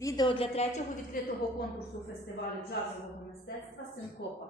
Відео для третього відкритого конкурсу фестивалю джазового мистецтва Синкопа.